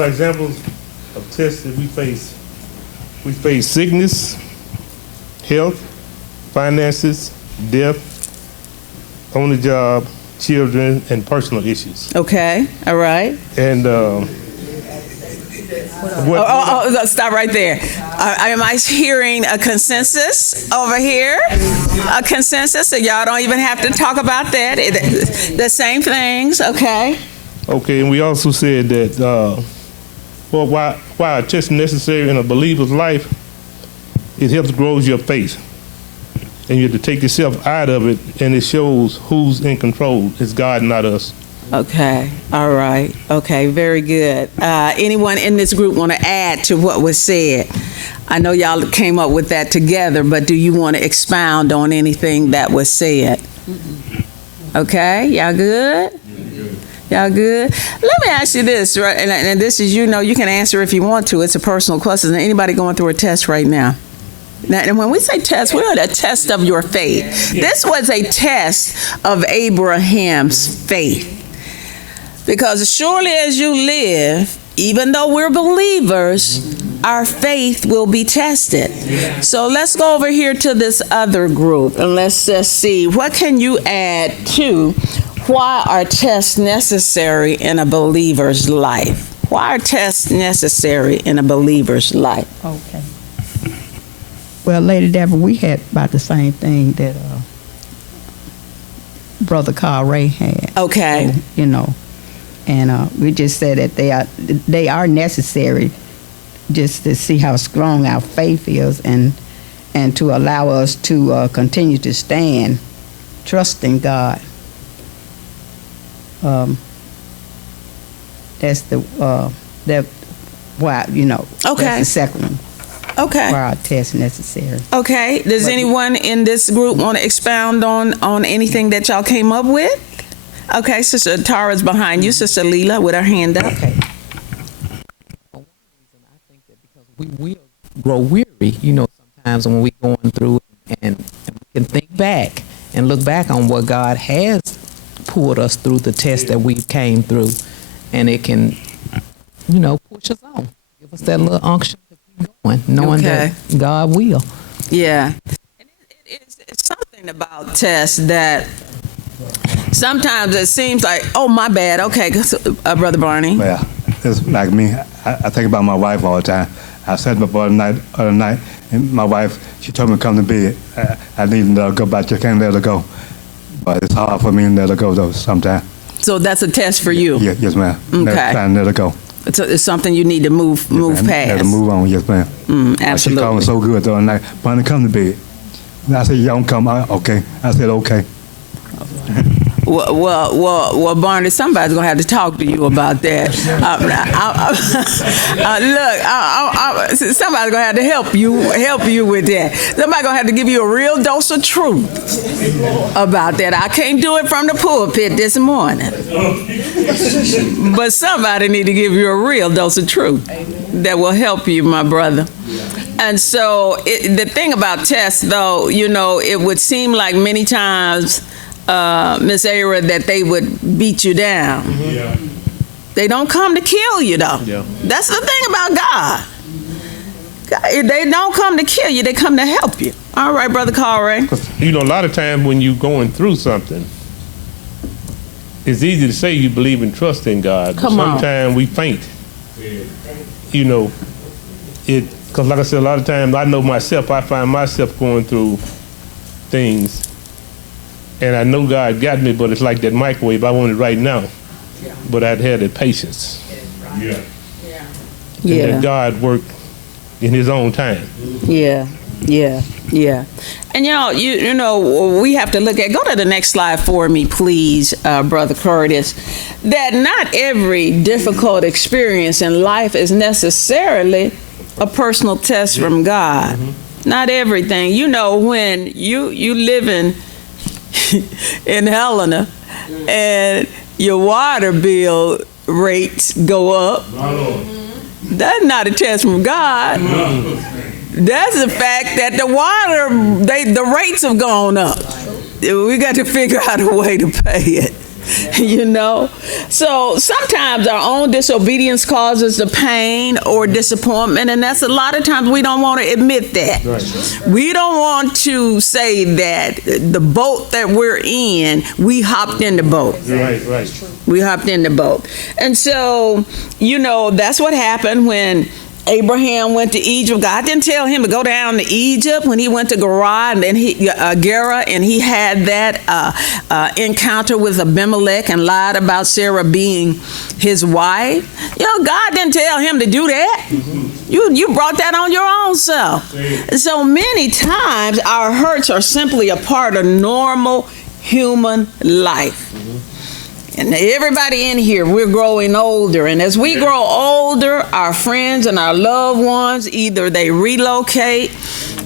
Examples of tests that we face. We face sickness, health, finances, death, on the job, children, and personal issues. Okay, all right. And Stop right there. Am I hearing a consensus over here? A consensus, so y'all don't even have to talk about that. The same things, okay? Okay, and we also said that why a test is necessary in a believer's life, it helps grow your faith. And you have to take yourself out of it, and it shows who's in control. It's God, not us. Okay, all right. Okay, very good. Anyone in this group want to add to what was said? I know y'all came up with that together, but do you want to expound on anything that was said? Okay, y'all good? Y'all good? Let me ask you this, right? And this is, you can answer if you want to. It's a personal question. Is anybody going through a test right now? Now, and when we say test, we're at a test of your faith. This was a test of Abraham's faith. Because surely as you live, even though we're believers, our faith will be tested. So let's go over here to this other group and let's just see, what can you add to why are tests necessary in a believer's life? Why are tests necessary in a believer's life? Okay. Well, Lady Deborah, we had about the same thing that Brother Carl Ray had. Okay. So, and we just said that they are necessary just to see how strong our faith is and to allow us to continue to stand, trusting God. That's the that why Okay. that's the second one. Okay. Why our test necessary. Okay. Does anyone in this group want to expound on anything that y'all came up with? Okay, Sister Tara's behind you, Sister Leela with her hand up. Okay. For one reason, I think that because we will grow weary, sometimes when we're going through and we can think back and look back on what God has pulled us through, the test that we came through, and it can, push us on, give us that little unction to keep going, knowing that God will. Yeah. And it's something about tests that sometimes it seems like, oh, my bad. Okay, Brother Barney. Well, it's like me. I think about my wife all the time. I sat before the other night, and my wife, she told me to come to bed. I need to let her go, but you can't let her go. But it's hard for me to let her go, though, sometimes. So that's a test for you? Yes, ma'am. Okay. Trying to let her go. It's something you need to move past. Let her move on, yes, ma'am. Absolutely. She called me so good the other night, Barney, come to bed. And I said, you don't come. Okay. I said, okay. Well, Barney, somebody's gonna have to talk to you about that. Look, somebody's gonna have to help you with that. Somebody's gonna have to give you a real dose of truth about that. I can't do it from the pulpit this morning, but somebody need to give you a real dose of truth that will help you, my brother. And so the thing about tests, though, it would seem like many times, Miss Ara, that they would beat you down. Yeah. They don't come to kill you, though. Yeah. That's the thing about God. They don't come to kill you. They come to help you. All right, Brother Carl. A lot of times when you're going through something, it's easy to say you believe and trust in God, but sometimes we faint. Because like I said, a lot of times I know myself, I find myself going through things, and I know God got me, but it's like that microwave. I want it right now, but I'd had the patience. Yeah. And that God worked in His own time. Yeah. And we have to look at, go to the next slide for me, please, Brother Curtis, that not every difficult experience in life is necessarily a personal test from God. Mm-hmm. Not everything. When you live in Helena and your water bill rates go up, that's not a test from God. That's the fact that the rates have gone up. We got to figure out a way to pay it. You know? So sometimes our own disobedience causes the pain or disappointment, and that's a lot of times we don't want to admit that. Right. We don't want to say that the boat that we're in, we hopped in the boat. Right. We hopped in the boat. And so, you know, that's what happened when Abraham went to Egypt. God didn't tell him to go down to Egypt when he went to Gerar, and then Gerar, and he had that encounter with Abimelech and lied about Sarah being his wife. You know, God didn't tell him to do that. Mm-hmm. You brought that on your own self. So many times our hurts are simply a part of normal human life. Mm-hmm. And everybody in here, we're growing older. And as we grow older, our friends and our loved ones, either they relocate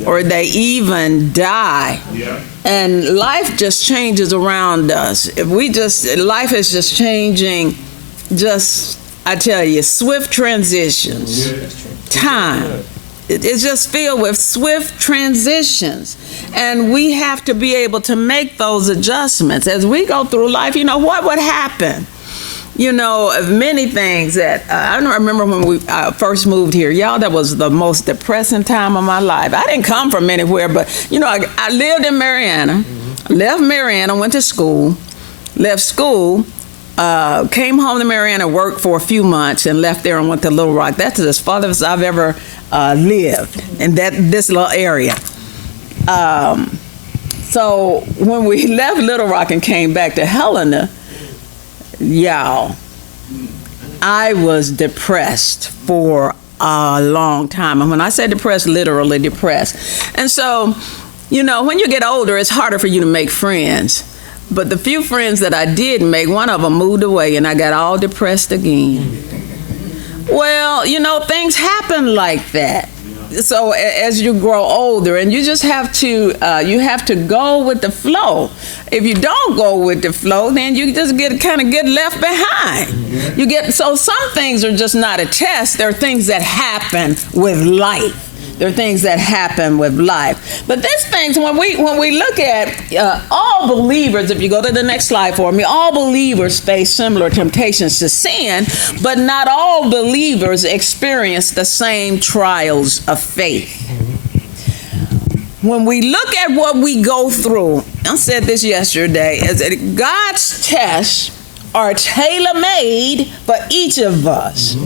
or they even die. Yeah. And life just changes around us. Life is just changing, I tell you, swift transitions. Yeah. Time. It's just filled with swift transitions. And we have to be able to make those adjustments. As we go through life, you know, what would happen? You know, many things that, I don't remember when we first moved here. Y'all, that was the most depressing time of my life. I didn't come from anywhere, but, you know, I lived in Marianna, left Marianna, went to school, left school, came home to Marianna, worked for a few months, and left there and went to Little Rock. That's as far as I've ever lived in this little area. So when we left Little Rock and came back to Helena, y'all, I was depressed for a long time. And when I say depressed, literally depressed. And so, you know, when you get older, it's harder for you to make friends. But the few friends that I did make, one of them moved away and I got all depressed again. Well, you know, things happen like that. So as you grow older, and you just have to go with the flow. If you don't go with the flow, then you just get left behind. So some things are just not a test. They're things that happen with life. There are things that happen with life. But these things, when we look at all believers, if you go to the next slide for me, all believers face similar temptations to sin, but not all believers experience the same trials of faith. When we look at what we go through, I said this yesterday, is that God's tests are tailor-made for each of us,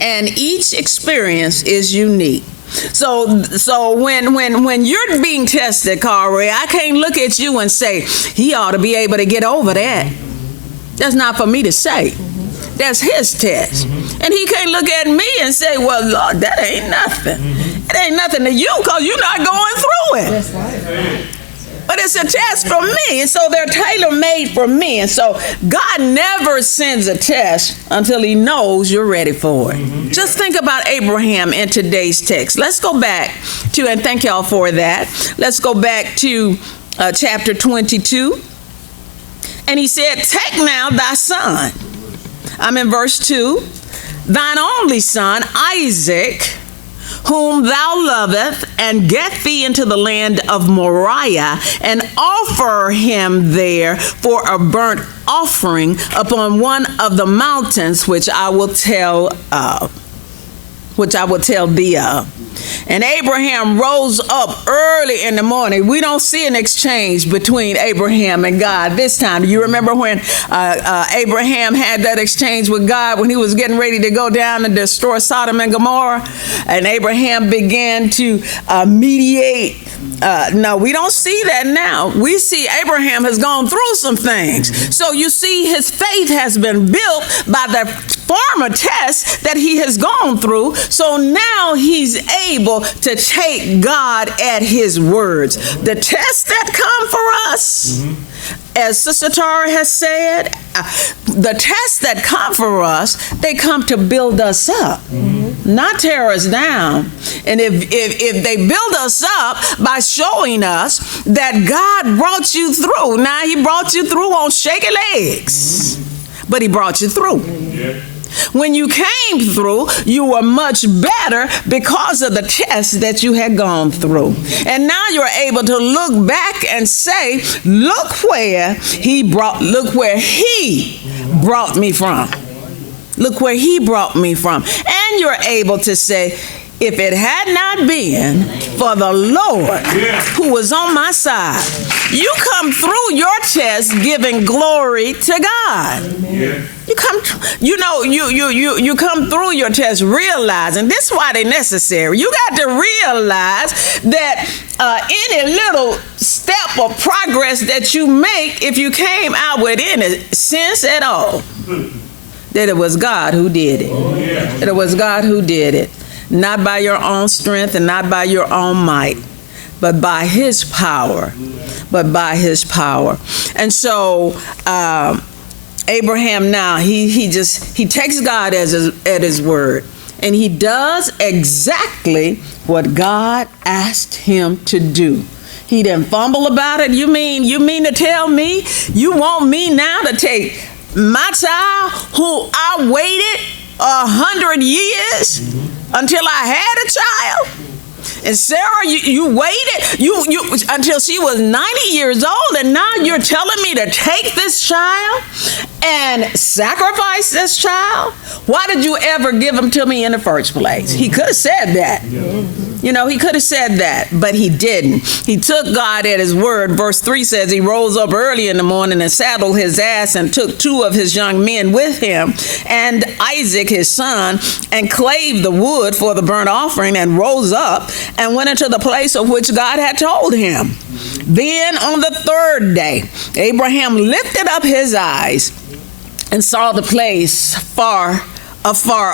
and each experience is unique. So when you're being tested, Corey, I can't look at you and say, he ought to be able to get over that. That's not for me to say. That's his test. And he can't look at me and say, well, Lord, that ain't nothing. It ain't nothing to you because you're not going through it. That's right. But it's a test for me, and so they're tailor-made for me. And so God never sends a test until he knows you're ready for it. Just think about Abraham in today's text. Let's go back to, and thank y'all for that, let's go back to chapter 22. And he said, take now thy son. I'm in verse 2. Thine only son, Isaac, whom thou lovest, and get thee into the land of Moriah, and offer him there for a burnt offering upon one of the mountains which I will tell thee of. And Abraham rose up early in the morning. We don't see an exchange between Abraham and God this time. Do you remember when Abraham had that exchange with God when he was getting ready to go down and destroy Sodom and Gomorrah? And Abraham began to mediate. No, we don't see that now. We see Abraham has gone through some things. So you see his faith has been built by the former tests that he has gone through. So now he's able to take God at his words. The tests that come for us, as Sister Tara has said, the tests that come for us, they come to build us up, not tear us down. And if they build us up by showing us that God brought you through, now he brought you through on shaky legs, but he brought you through. When you came through, you were much better because of the test that you had gone through. And now you're able to look back and say, look where he brought me from. Look where he brought me from. And you're able to say, if it had not been for the Lord who was on my side, you come through your test giving glory to God. You come through your test realizing this is why they're necessary. You got to realize that any little step of progress that you make, if you came out with any sense at all, that it was God who did it. That it was God who did it. Not by your own strength and not by your own might, but by his power. But by his power. And so Abraham now, he takes God at his word. And he does exactly what God asked him to do. He didn't fumble about it. You mean to tell me you want me now to take my child who I waited 100 years until I had a child? And Sarah, you waited until she was 90 years old, and now you're telling me to take this child and sacrifice this child? Why did you ever give him to me in the first place? He could have said that. You know, he could have said that, but he didn't. He took God at his word. Verse 3 says he rose up early in the morning and saddled his ass and took 2 of his young men with him and Isaac his son and clave the wood for the burnt offering and rose up and went into the place of which God had told him. Then on the 3rd day, Abraham lifted up his eyes and saw the place afar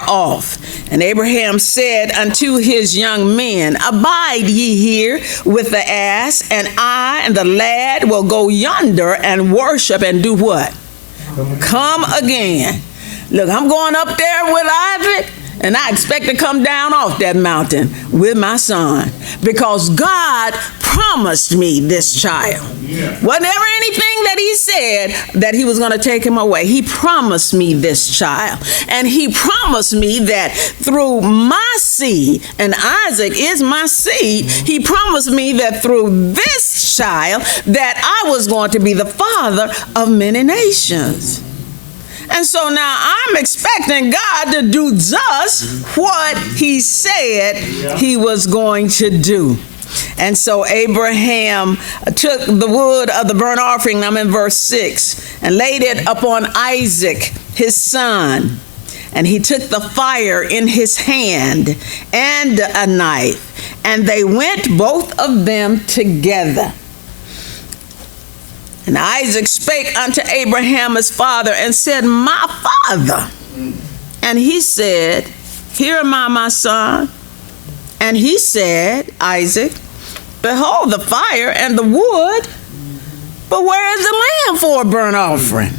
off. And Abraham said unto his young men, abide ye here with the ass, and I and the lad will go yonder and worship and do what? Come again. Look, I'm going up there with Isaac, and I expect to come down off that mountain with my son, because God promised me this child. Wasn't ever anything that he said that he was going to take him away. He promised me this child. And he promised me that through my seed, and Isaac is my seed, he promised me that through this child that I was going to be the father of many nations. And so now I'm expecting God to do just what he said he was going to do. And so Abraham took the wood of the burnt offering, I'm in verse 6, and laid it upon Isaac, his son. And he took the fire in his hand and a knife, and they went both of them together. And Isaac spake unto Abraham his father and said, my father. And he said, here am I, my son. And he said, Isaac, behold the fire and the wood, but where is the lamb for a burnt offering?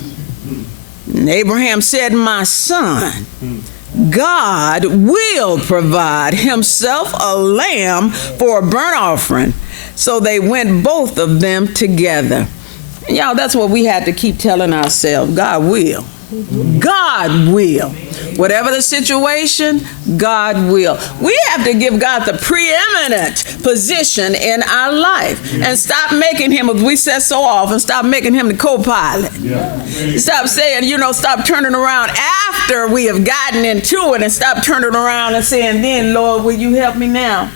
And Abraham said, my son, God will provide himself a lamb for a burnt offering. So they went both of them together. And y'all, that's what we have to keep telling ourselves. God will. God will. Whatever the situation, God will. We have to give God the preeminent position in our life and stop making him, as we said so often, stop making him the co-pilot. Stop saying, stop turning around after we have gotten into it, and stop turning around and saying, then, Lord, will you help me now?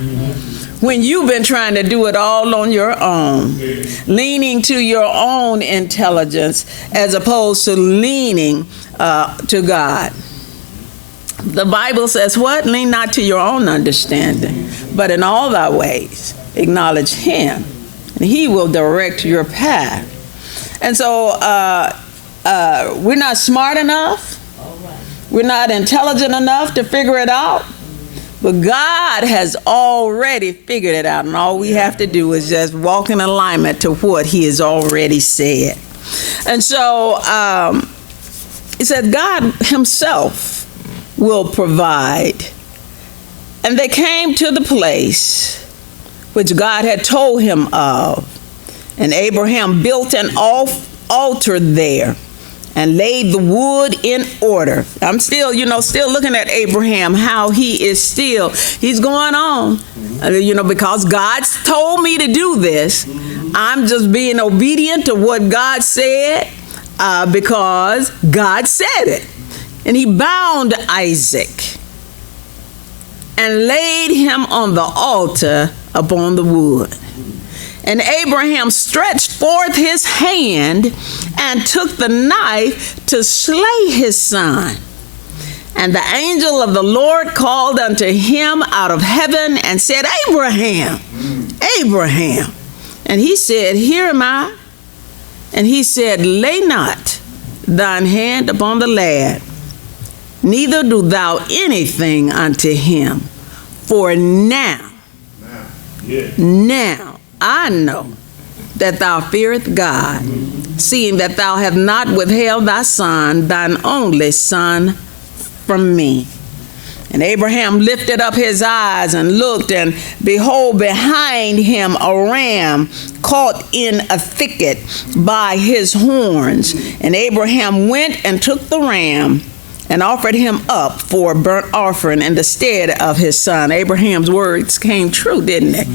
When you've been trying to do it all on your own, leaning to your own intelligence as opposed to leaning to God. The Bible says what? Lean not to your own understanding, but in all thy ways acknowledge him, and he will direct your path. And so we're not smart enough. We're not intelligent enough to figure it out. But God has already figured it out, and all we have to do is just walk in alignment to what he has already said. And so he said God himself will provide. And they came to the place which God had told him of. And Abraham built an altar there and laid the wood in order. I'm still, still looking at Abraham, how he's going on, because God's told me to do this. I'm just being obedient to what God said, because God said it. And he bound Isaac and laid him on the altar upon the wood. And Abraham stretched forth his hand and took the knife to slay his son. And the angel of the Lord called unto him out of heaven and said, Abraham, Abraham. And he said, Here am I. And he said, Lay not thine hand upon the lad, neither do thou anything unto him. For now I know that thou fearest God, seeing that thou hast not withheld thy son, thine only son, from me. And Abraham lifted up his eyes and looked, and behold, behind him a ram caught in a thicket by his horns. And Abraham went and took the ram and offered him up for a burnt offering in the stead of his son. Abraham's words came true, didn't it?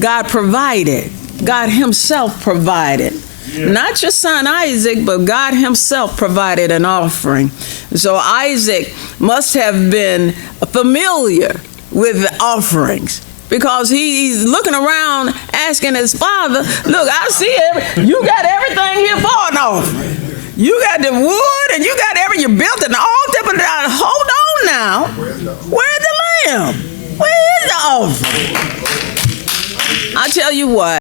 God provided. God himself provided. Yeah. Not your son Isaac, but God himself provided an offering. So Isaac must have been familiar with offerings, because he's looking around asking his father, look, I see you got everything here for an offering. You got the wood and you got you built an altar, but hold on now. Where's the lamb? Where is the offering? I tell you what,